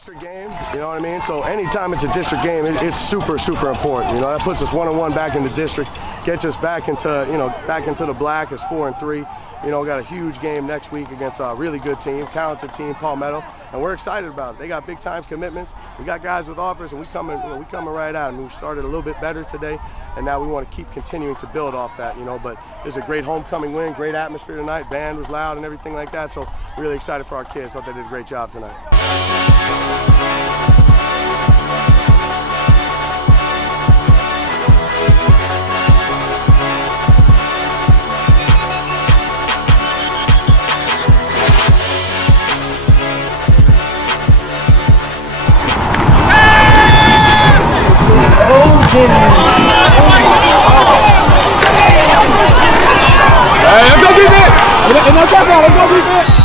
District game, you know what I mean? So anytime it's a district game, it's super, super important. You know, that puts us 1-1 back in the district, gets us back into, you know, back into the black as 4-3. You know, got a huge game next week against a really good team, talented team, Palmetto, and we're excited about it. They got big time commitments. We got guys with offers, and we coming right out. And we started a little bit better today, and now we want to keep continuing to build off that. You know, but it's a great homecoming win, great atmosphere tonight. Band was loud and everything like that. So really excited for our kids. Thought they did a great job tonight. Let's go defense! Let's go defense!